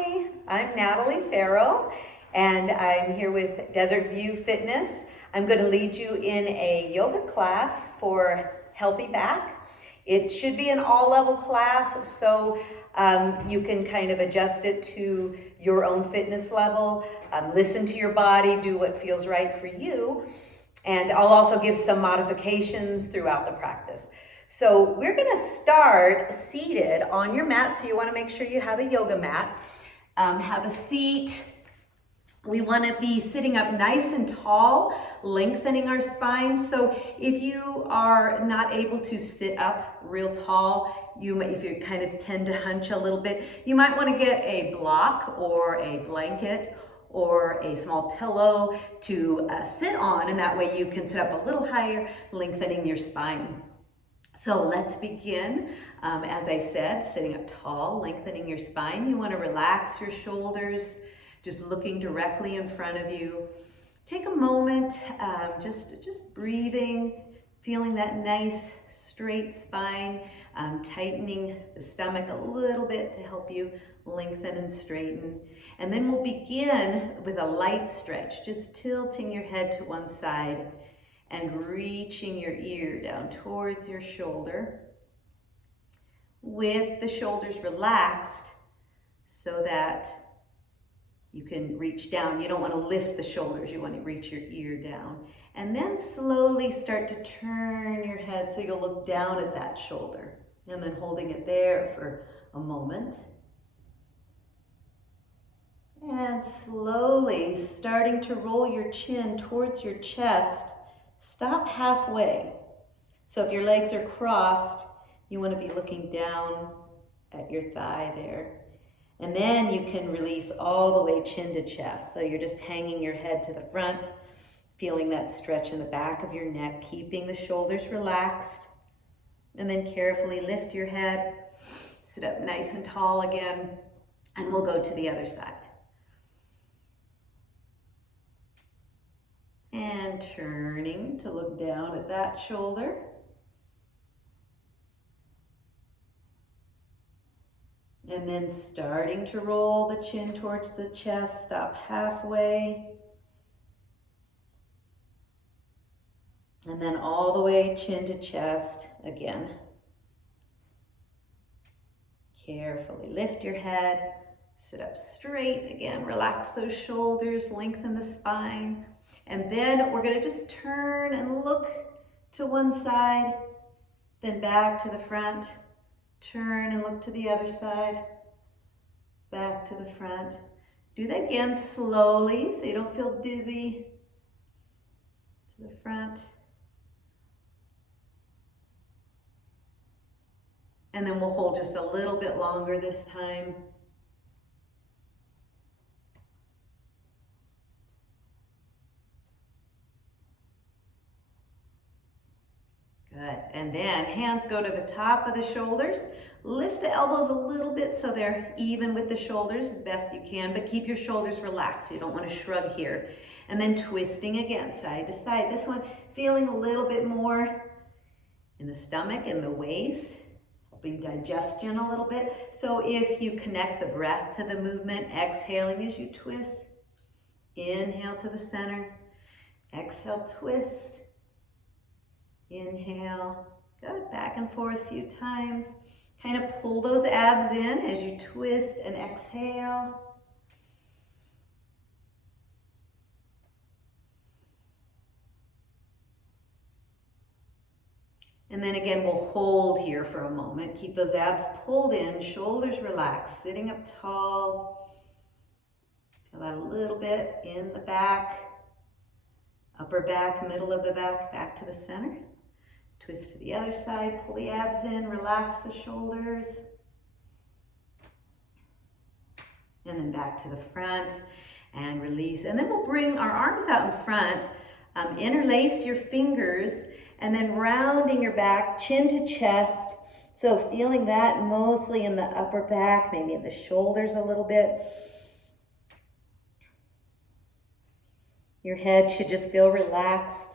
Hi, I'm Natalie Farrow, and I'm here with Desert View Fitness. I'm going to lead you in a yoga class for healthy back. It should be an all-level class, so you can kind of adjust it to your own fitness level, listen to your body, do what feels right for you, and I'll also give some modifications throughout the practice. So we're gonna start seated on your mat, so you wanna make sure you have a yoga mat. Have a seat. We wanna be sitting up nice and tall, lengthening our spine. So if you are not able to sit up real tall, if you kind of tend to hunch a little bit, you might wanna get a block or a blanket or a small pillow to sit on, and that way you can sit up a little higher, lengthening your spine. So let's begin. As I said, sitting up tall, lengthening your spine. You want to relax your shoulders, just looking directly in front of you. Take a moment, just breathing, feeling that nice straight spine, tightening the stomach a little bit to help you lengthen and straighten. And then we'll begin with a light stretch, just tilting your head to one side and reaching your ear down towards your shoulder with the shoulders relaxed so that you can reach down. You don't want to lift the shoulders, you want to reach your ear down. And then slowly start to turn your head so you'll look down at that shoulder, and then holding it there for a moment. And slowly starting to roll your chin towards your chest. Stop halfway. So if your legs are crossed, you want to be looking down at your thigh there. And then you can release all the way chin to chest. So you're just hanging your head to the front, feeling that stretch in the back of your neck, keeping the shoulders relaxed. And then carefully lift your head, sit up nice and tall again, and we'll go to the other side. And turning to look down at that shoulder. And then starting to roll the chin towards the chest, stop halfway. And then all the way chin to chest again. Carefully lift your head, sit up straight again, relax those shoulders, lengthen the spine. And then we're gonna just turn and look to one side, then back to the front. Turn and look to the other side, back to the front. Do that again slowly so you don't feel dizzy. To the front. And then we'll hold just a little bit longer this time. Good. And then hands go to the top of the shoulders. Lift the elbows a little bit so they're even with the shoulders as best you can, but keep your shoulders relaxed. You don't want to shrug here. And then twisting again, side to side. This one feeling a little bit more in the stomach and the waist, helping digestion a little bit. So if you connect the breath to the movement, exhaling as you twist. Inhale to the center. Exhale, twist. Inhale, good, back and forth a few times. Kind of pull those abs in as you twist and exhale. And then again, we'll hold here for a moment. Keep those abs pulled in, shoulders relaxed, sitting up tall. Feel that a little bit in the back, upper back, middle of the back, back to the center. Twist to the other side, pull the abs in, relax the shoulders. And then back to the front and release. And then we'll bring our arms out in front, interlace your fingers, and then rounding your back, chin to chest. So feeling that mostly in the upper back, maybe in the shoulders a little bit. Your head should just feel relaxed.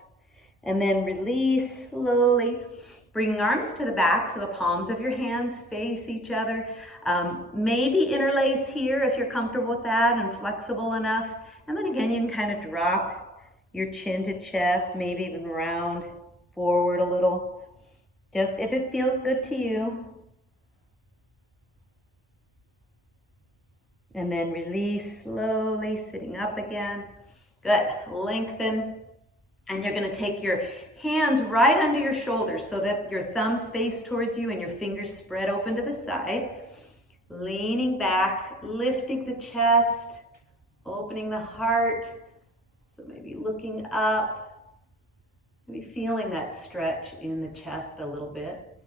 And then release slowly, bringing arms to the back so the palms of your hands face each other. Maybe interlace here if you're comfortable with that and flexible enough. And then again, you can kind of drop your chin to chest, maybe even round forward a little, just if it feels good to you. And then release slowly, sitting up again. Good, lengthen. And you're gonna take your hands right under your shoulders so that your thumbs face towards you and your fingers spread open to the side. Leaning back, lifting the chest, opening the heart. So maybe looking up, maybe feeling that stretch in the chest a little bit.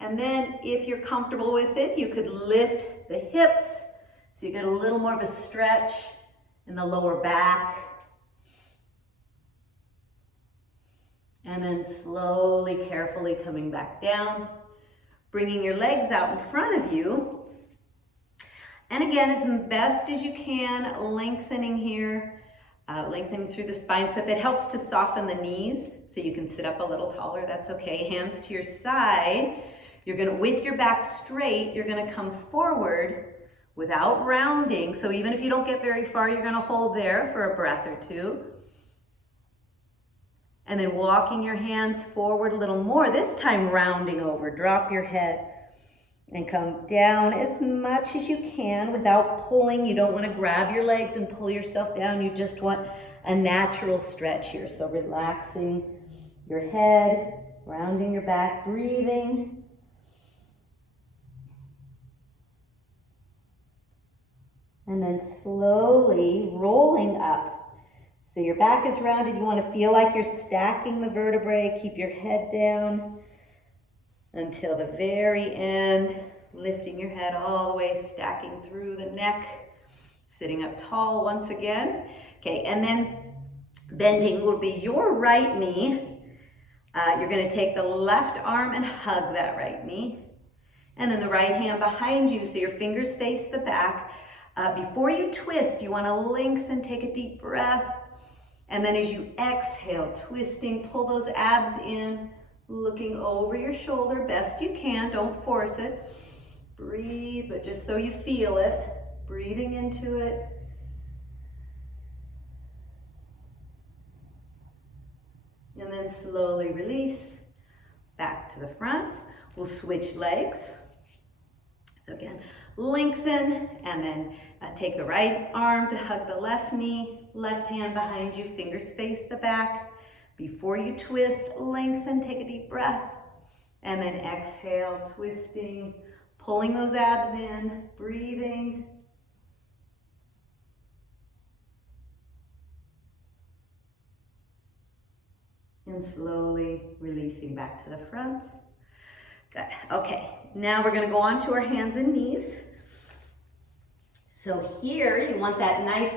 And then if you're comfortable with it, you could lift the hips so you get a little more of a stretch in the lower back. And then slowly, carefully coming back down, bringing your legs out in front of you. And again, as best as you can, lengthening here, lengthening through the spine. So if it helps to soften the knees, so you can sit up a little taller, that's okay. Hands to your side. You're gonna, with your back straight, you're gonna come forward without rounding. So even if you don't get very far, you're gonna hold there for a breath or two. And then walking your hands forward a little more, this time rounding over. Drop your head and come down as much as you can without pulling. You don't want to grab your legs and pull yourself down. You just want a natural stretch here. So relaxing your head, rounding your back, breathing. And then slowly rolling up. So your back is rounded. You want to feel like you're stacking the vertebrae. Keep your head down until the very end, lifting your head all the way, stacking through the neck, sitting up tall once again. Okay, and then bending will be your right knee. You're going to take the left arm and hug that right knee. And then the right hand behind you so your fingers face the back. Before you twist, you want to lengthen, take a deep breath. And then as you exhale, twisting, pull those abs in, looking over your shoulder best you can. Don't force it. Breathe, but just so you feel it. Breathing into it. And then slowly release. Back to the front. We'll switch legs. So again, lengthen, and then take the right arm to hug the left knee, left hand behind you, fingers face the back. Before you twist, lengthen, take a deep breath, and then exhale, twisting, pulling those abs in, breathing. And slowly releasing back to the front. Good. Okay, now we're going to go on to our hands and knees. So here you want that nice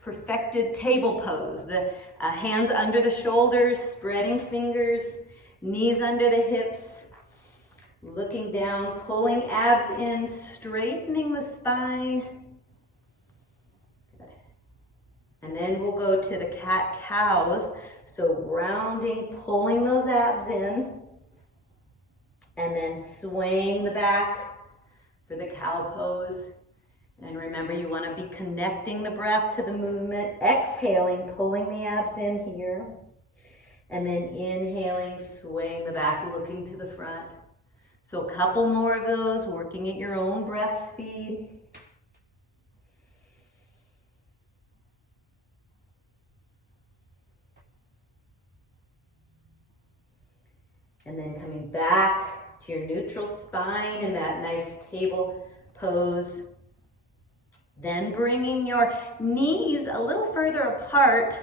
perfected table pose. The hands under the shoulders, spreading fingers, knees under the hips, looking down, pulling abs in, straightening the spine. Good. And then we'll go to the cat-cows. So rounding, pulling those abs in, and then swaying the back for the cow pose. And remember, you want to be connecting the breath to the movement, exhaling, pulling the abs in here, and then inhaling, swaying the back, looking to the front. So a couple more of those, working at your own breath speed. And then coming back to your neutral spine in that nice table pose. Then bringing your knees a little further apart,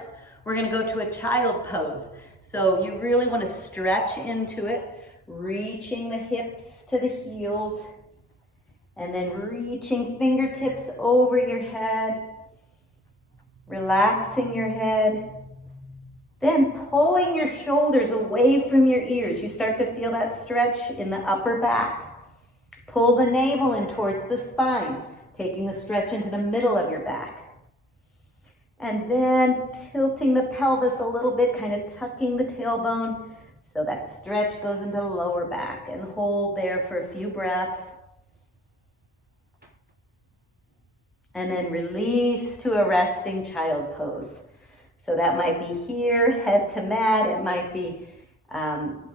we're going to go to a child pose. So you really want to stretch into it, reaching the hips to the heels, and then reaching fingertips over your head, relaxing your head, then pulling your shoulders away from your ears. You start to feel that stretch in the upper back. Pull the navel in towards the spine, taking the stretch into the middle of your back. And then tilting the pelvis a little bit, kind of tucking the tailbone so that stretch goes into the lower back. And hold there for a few breaths. And then release to a resting child pose. So that might be here, head to mat. It might be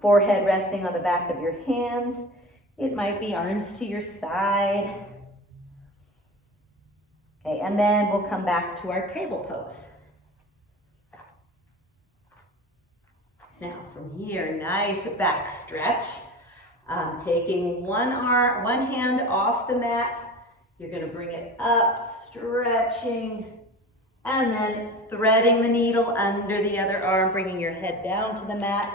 forehead resting on the back of your hands. It might be arms to your side. Okay, and then we'll come back to our table pose. Now from here, nice back stretch. Taking one hand off the mat. You're going to bring it up, stretching, and then threading the needle under the other arm, bringing your head down to the mat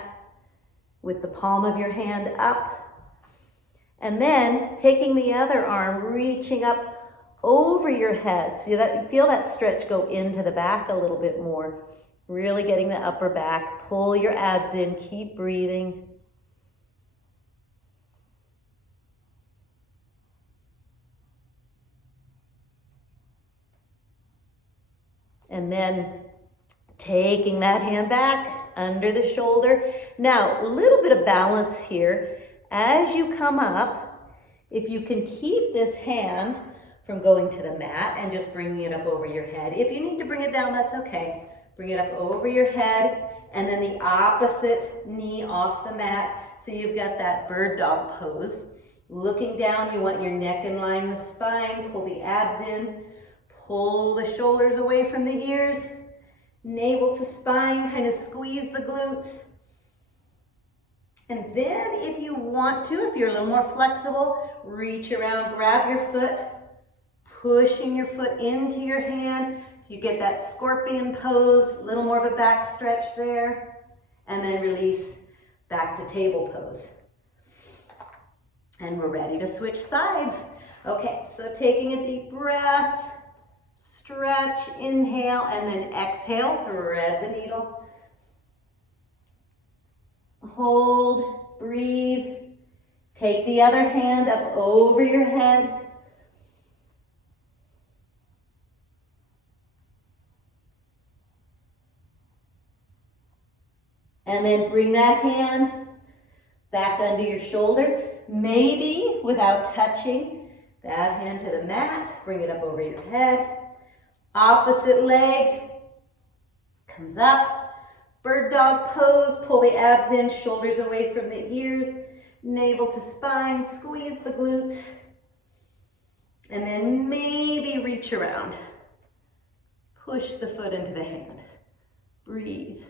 with the palm of your hand up. And then taking the other arm, reaching up over your head. So that you feel that stretch go into the back a little bit more. Really getting the upper back. Pull your abs in, keep breathing. And then taking that hand back under the shoulder. Now, a little bit of balance here. As you come up, if you can keep this hand from going to the mat and just bringing it up over your head. If you need to bring it down, that's okay. Bring it up over your head and then the opposite knee off the mat. So you've got that bird dog pose. Looking down, you want your neck in line with spine. Pull the abs in. Pull the shoulders away from the ears, navel to spine, kind of squeeze the glutes. And then if you want to, if you're a little more flexible, reach around, grab your foot, pushing your foot into your hand. So you get that scorpion pose, a little more of a back stretch there. And then release back to table pose. And we're ready to switch sides. Okay, so taking a deep breath. Stretch, inhale, and then exhale, thread the needle. Hold, breathe. Take the other hand up over your head. And then bring that hand back under your shoulder, maybe without touching that hand to the mat. Bring it up over your head. Opposite leg comes up, bird dog pose, pull the abs in, shoulders away from the ears, navel to spine, squeeze the glutes, and then maybe reach around. Push the foot into the hand. Breathe.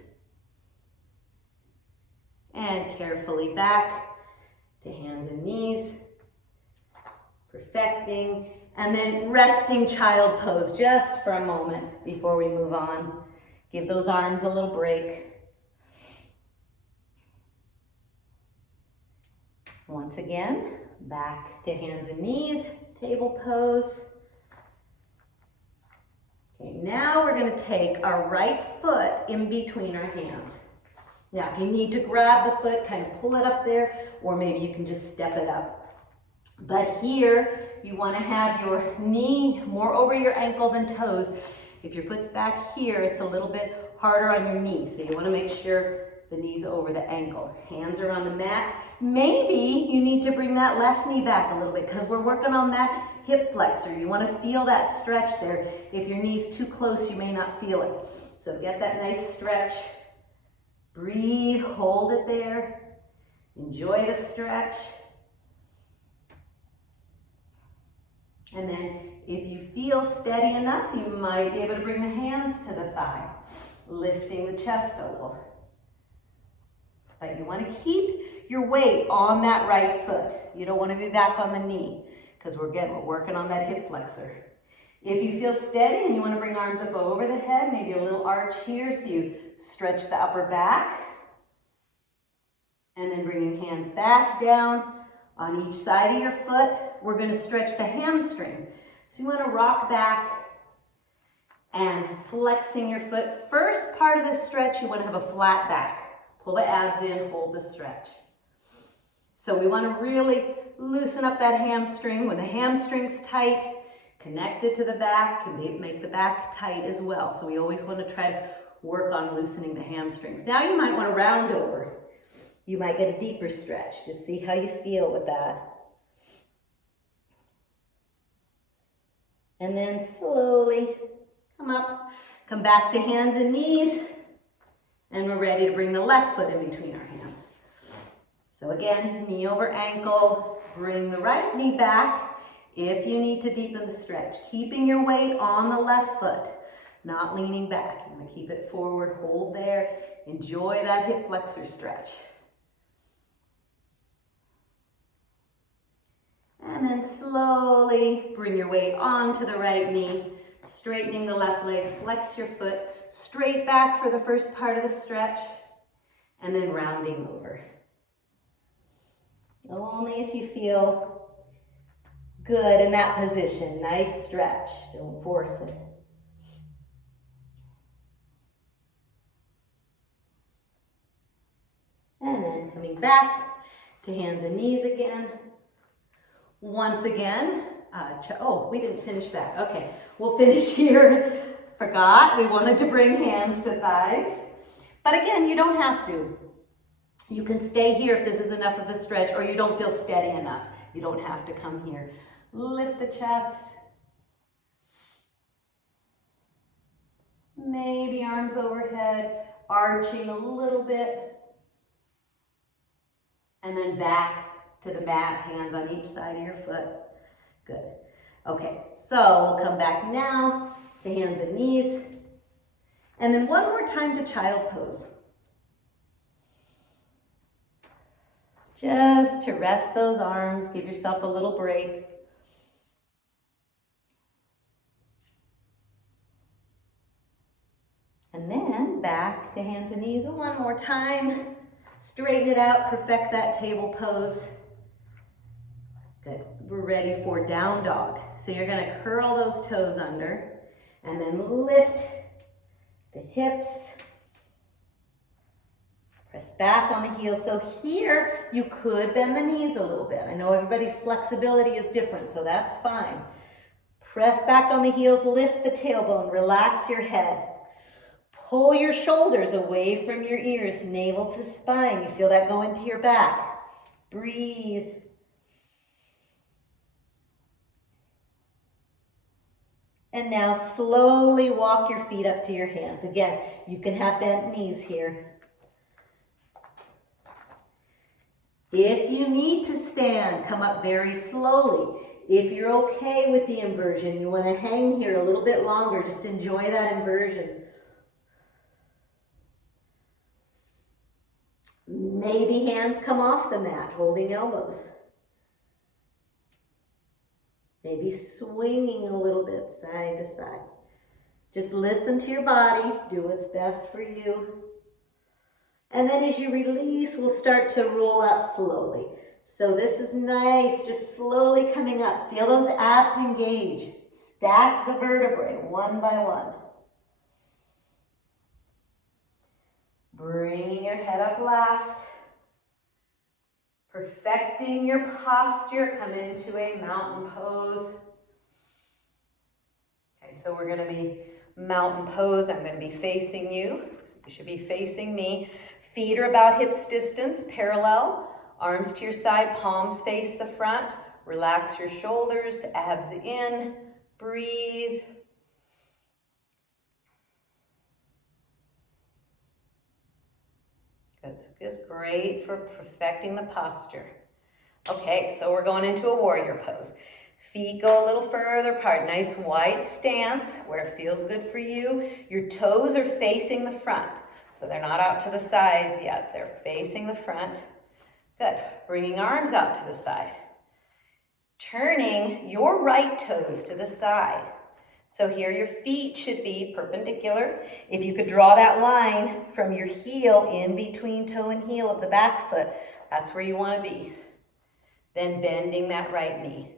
And carefully back to hands and knees, perfecting. And then resting child pose just for a moment before we move on. Give those arms a little break. Once again, back to hands and knees, table pose. Okay, now we're going to take our right foot in between our hands. Now, if you need to grab the foot, kind of pull it up there, or maybe you can just step it up. But here, you want to have your knee more over your ankle than toes. If your foot's back here, it's a little bit harder on your knee. So you want to make sure the knee's over the ankle. Hands are on the mat. Maybe you need to bring that left knee back a little bit because we're working on that hip flexor. You want to feel that stretch there. If your knee's too close, you may not feel it. So get that nice stretch. Breathe, hold it there. Enjoy the stretch. And then if you feel steady enough, you might be able to bring the hands to the thigh, lifting the chest a little. But you want to keep your weight on that right foot. You don't want to be back on the knee because we're working on that hip flexor. If you feel steady and you want to bring arms up over the head, maybe a little arch here so you stretch the upper back. And then bringing hands back down. On each side of your foot, we're going to stretch the hamstring. So you want to rock back and flexing your foot. First part of this stretch, you want to have a flat back. Pull the abs in, hold the stretch. So we want to really loosen up that hamstring. When the hamstring's tight, connect it to the back, can make the back tight as well. So we always want to try to work on loosening the hamstrings. Now you might want to round over. You might get a deeper stretch. Just see how you feel with that. And then slowly come up, come back to hands and knees, and we're ready to bring the left foot in between our hands. So again, knee over ankle, bring the right knee back if you need to deepen the stretch. Keeping your weight on the left foot, not leaning back. You're gonna keep it forward, hold there, enjoy that hip flexor stretch. And then slowly bring your weight onto the right knee, straightening the left leg, flex your foot, straight back for the first part of the stretch, and then rounding over. Only if you feel good in that position. Nice stretch, don't force it. And then coming back to hands and knees again. Once again, oh, we didn't finish that. Okay, we'll finish here. Forgot, we wanted to bring hands to thighs. But again, you don't have to. You can stay here if this is enough of a stretch or you don't feel steady enough. You don't have to come here. Lift the chest. Maybe arms overhead, arching a little bit. And then back to the mat, hands on each side of your foot. Good. Okay, so we'll come back now to hands and knees. And then one more time to child pose. Just to rest those arms, give yourself a little break. And then back to hands and knees one more time. Straighten it out, perfect that table pose. Good, we're ready for down dog. So you're gonna curl those toes under and then lift the hips. Press back on the heels. So here, you could bend the knees a little bit. I know everybody's flexibility is different, so that's fine. Press back on the heels, lift the tailbone, relax your head. Pull your shoulders away from your ears, navel to spine. You feel that go into your back. Breathe. And now slowly walk your feet up to your hands. Again, you can have bent knees here. If you need to stand, come up very slowly. If you're okay with the inversion, you want to hang here a little bit longer, just enjoy that inversion. Maybe hands come off the mat, holding elbows. Maybe swinging a little bit side to side. Just listen to your body, do what's best for you. And then as you release, we'll start to roll up slowly. So this is nice, just slowly coming up. Feel those abs engage. Stack the vertebrae one by one. Bringing your head up last. Perfecting your posture, come into a mountain pose. Okay, so we're gonna be mountain pose. I'm gonna be facing you. You should be facing me. Feet are about hips distance, parallel. Arms to your side, palms face the front. Relax your shoulders, abs in. Breathe. Good, so just great for perfecting the posture. Okay, so we're going into a warrior pose. Feet go a little further apart. Nice wide stance where it feels good for you. Your toes are facing the front. So they're not out to the sides yet. They're facing the front. Good. Bringing arms out to the side. Turning your right toes to the side. So here your feet should be perpendicular. If you could draw that line from your heel in between toe and heel of the back foot, that's where you want to be. Then bending that right knee.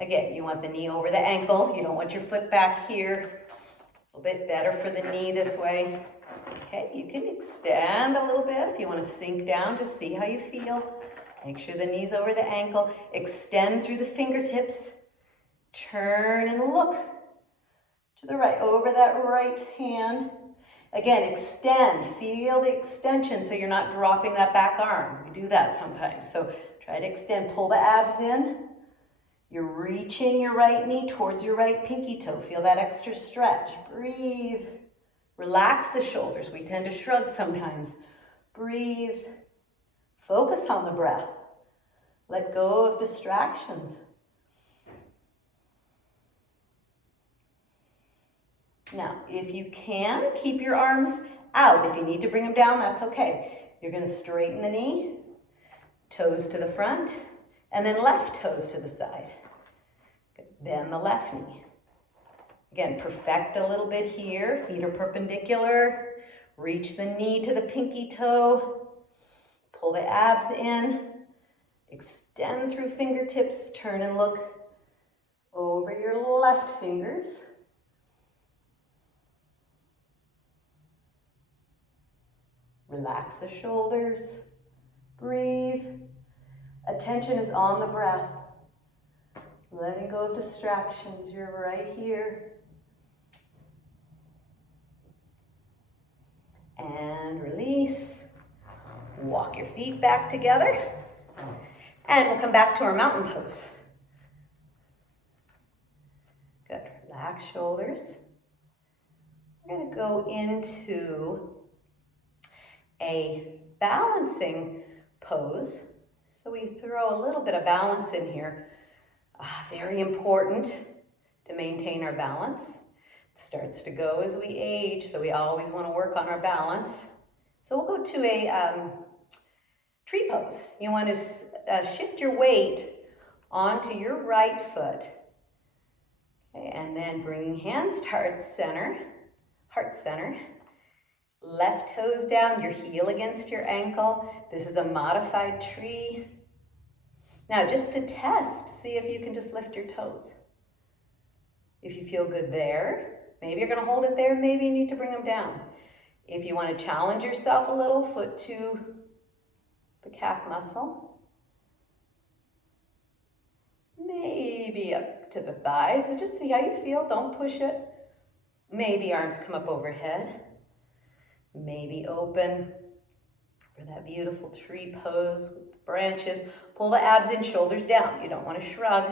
Again, you want the knee over the ankle. You don't want your foot back here. A little bit better for the knee this way. Okay, you can extend a little bit if you want to sink down, just see how you feel. Make sure the knee's over the ankle. Extend through the fingertips. Turn and look to the right, over that right hand. Again, extend, feel the extension so you're not dropping that back arm. We do that sometimes, so try to extend, pull the abs in. You're reaching your right knee towards your right pinky toe. Feel that extra stretch. Breathe. Relax the shoulders. We tend to shrug sometimes. Breathe. Focus on the breath. Let go of distractions. Now, if you can, keep your arms out. If you need to bring them down, that's okay. You're going to straighten the knee, toes to the front, and then left toes to the side. Bend the left knee. Again, perfect a little bit here. Feet are perpendicular. Reach the knee to the pinky toe. Pull the abs in. Extend through fingertips. Turn and look over your left fingers. Relax the shoulders. Breathe. Attention is on the breath. Letting go of distractions. You're right here. And release. Walk your feet back together. And we'll come back to our mountain pose. Good. Relax shoulders. We're going to go into a balancing pose. So we throw a little bit of balance in here. Very important to maintain our balance. It starts to go as we age, so we always want to work on our balance. So we'll go to a tree pose. You want to shift your weight onto your right foot. Okay, and then bringing hands to heart center. Left toes down, your heel against your ankle. This is a modified tree. Now, just to test, see if you can just lift your toes. If you feel good there, maybe you're going to hold it there, maybe you need to bring them down. If you want to challenge yourself a little, foot to the calf muscle. Maybe up to the thighs, so just see how you feel, don't push it. Maybe arms come up overhead. Maybe open for that beautiful tree pose with the branches. Pull the abs in, shoulders down. You don't want to shrug.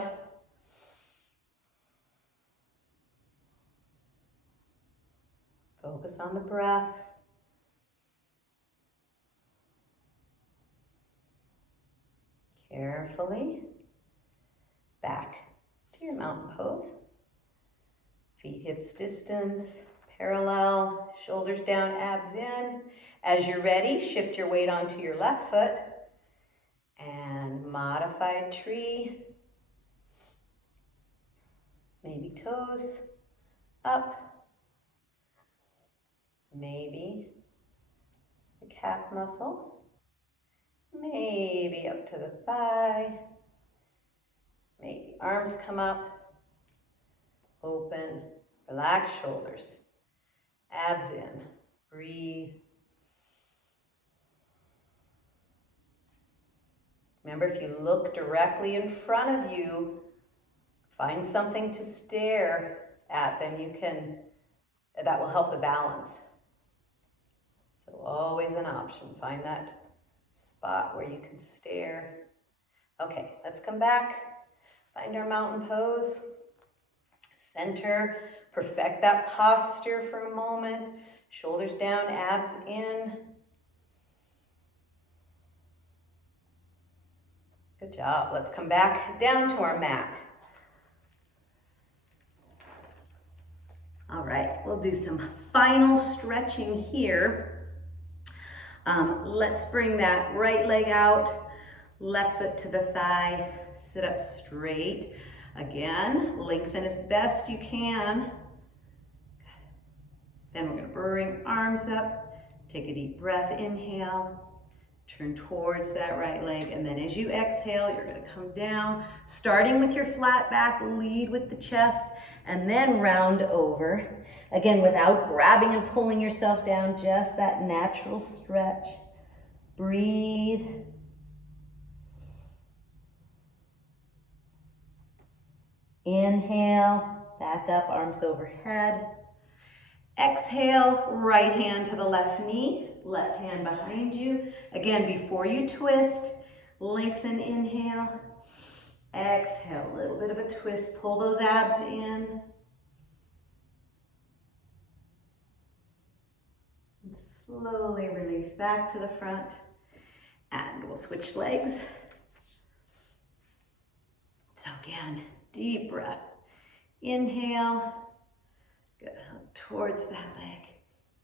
Focus on the breath. Carefully back to your mountain pose. Feet hips distance. Parallel, shoulders down, abs in. As you're ready, shift your weight onto your left foot and modified tree. Maybe toes up. Maybe the calf muscle. Maybe up to the thigh. Maybe arms come up. Open, relax shoulders. Abs in, breathe. Remember, if you look directly in front of you, find something to stare at, then that will help the balance. So always an option, find that spot where you can stare. Okay, let's come back, find our mountain pose. Center, perfect that posture for a moment. Shoulders down, abs in. Good job. Let's come back down to our mat. All right, we'll do some final stretching here. Let's bring that right leg out, left foot to the thigh, sit up straight. Again, lengthen as best you can. Then we're going to bring arms up. Take a deep breath, inhale. Turn towards that right leg. And then as you exhale, you're going to come down. Starting with your flat back, lead with the chest. And then round over. Again, without grabbing and pulling yourself down, just that natural stretch. Breathe. Inhale, back up, arms overhead. Exhale, right hand to the left knee, left hand behind you. Again, before you twist, lengthen, inhale. Exhale, a little bit of a twist. Pull those abs in. And slowly release back to the front. And we'll switch legs. So again, deep breath. Inhale, go towards that leg.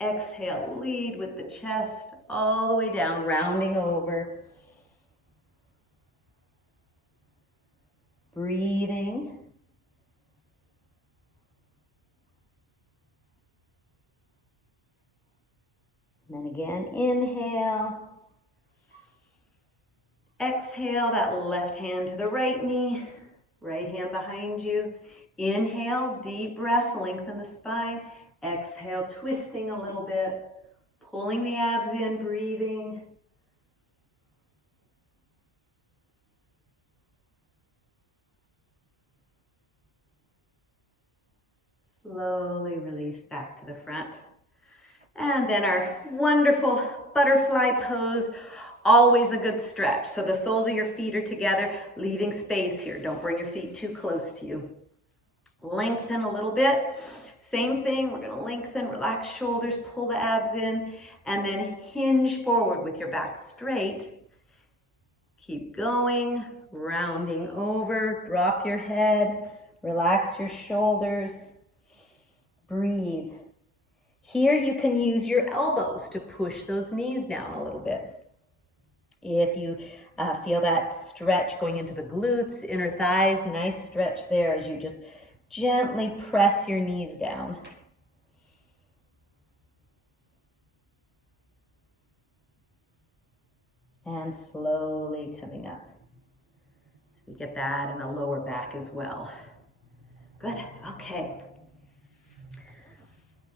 Exhale, lead with the chest all the way down, rounding over. Breathing. And then again, inhale. Exhale, that left hand to the right knee, right hand behind you. Inhale, deep breath, lengthen the spine. Exhale, twisting a little bit, pulling the abs in, breathing. Slowly release back to the front. And then our wonderful butterfly pose, always a good stretch. So the soles of your feet are together, leaving space here. Don't bring your feet too close to you. Lengthen a little bit. Same thing, we're gonna lengthen, relax shoulders, pull the abs in, and then hinge forward with your back straight. Keep going, rounding over, drop your head, relax your shoulders, breathe. Here you can use your elbows to push those knees down a little bit. If you feel that stretch going into the glutes, inner thighs, nice stretch there as you just gently press your knees down. And slowly coming up. So we get that in the lower back as well. Good, okay.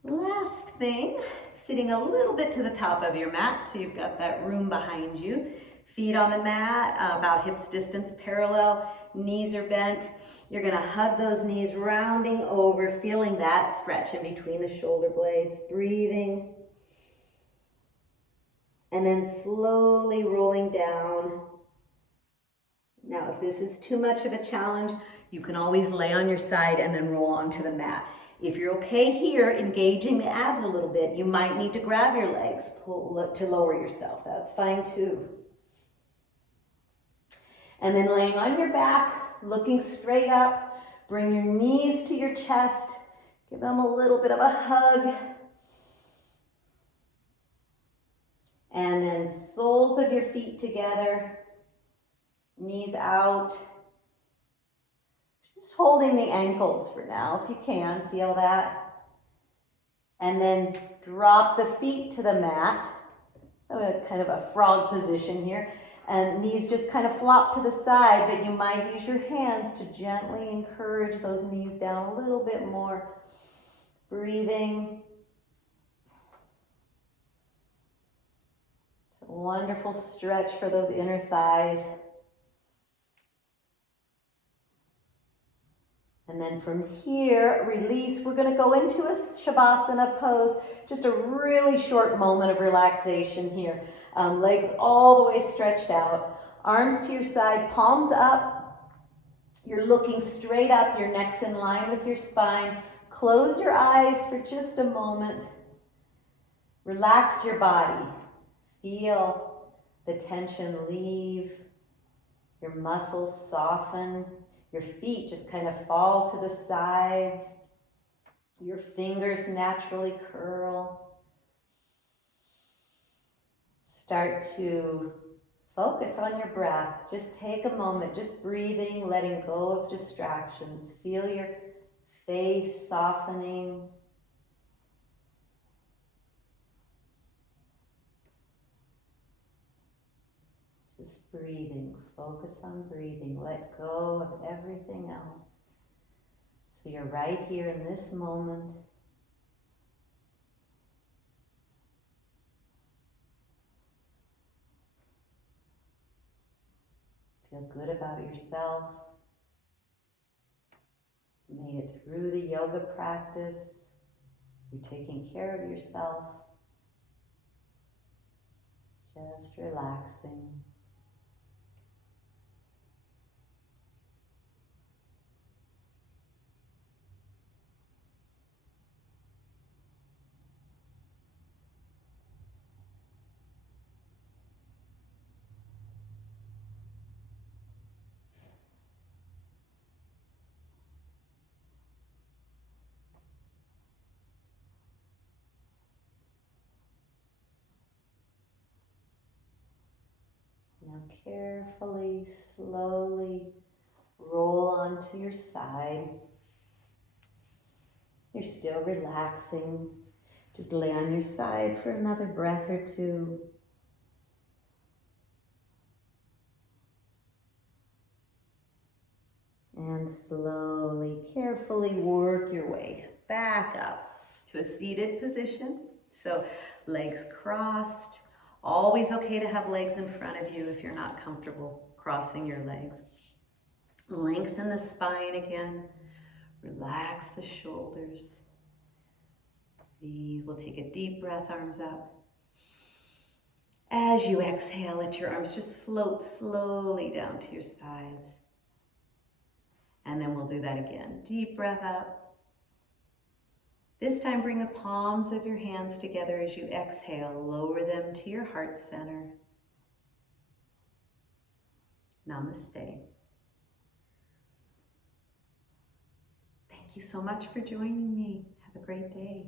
Last thing, sitting a little bit to the top of your mat, so you've got that room behind you. Feet on the mat, about hips distance parallel, knees are bent. You're gonna hug those knees, rounding over, feeling that stretch in between the shoulder blades, breathing. And then slowly rolling down. Now, if this is too much of a challenge, you can always lay on your side and then roll onto the mat. If you're okay here, engaging the abs a little bit, you might need to grab your legs, pull to lower yourself. That's fine too. And then laying on your back, looking straight up, bring your knees to your chest, give them a little bit of a hug. And then soles of your feet together, knees out. Just holding the ankles for now, if you can, feel that. And then drop the feet to the mat. So a kind of a frog position here. And knees just kind of flop to the side, but you might use your hands to gently encourage those knees down a little bit more. Breathing. It's a wonderful stretch for those inner thighs. And then from here, release. We're going to go into a Shavasana pose. Just a really short moment of relaxation here. Legs all the way stretched out. Arms to your side, palms up. You're looking straight up. Your neck's in line with your spine. Close your eyes for just a moment. Relax your body. Feel the tension leave. Your muscles soften. Your feet just kind of fall to the sides. Your fingers naturally curl. Start to focus on your breath. Just take a moment, just breathing, letting go of distractions. Feel your face softening. Just breathing, focus on breathing, let go of everything else. So you're right here in this moment. Feel good about yourself. You made it through the yoga practice. You're taking care of yourself. Just relaxing. Now carefully, slowly roll onto your side. You're still relaxing. Just lay on your side for another breath or two. And slowly, carefully work your way back up to a seated position. So legs crossed. Always okay to have legs in front of you if you're not comfortable crossing your legs. Lengthen the spine again. Relax the shoulders. Breathe. We'll take a deep breath, arms up. As you exhale, let your arms just float slowly down to your sides. And then we'll do that again. Deep breath up. This time bring the palms of your hands together as you exhale. Lower them to your heart center. Namaste. Thank you so much for joining me. Have a great day.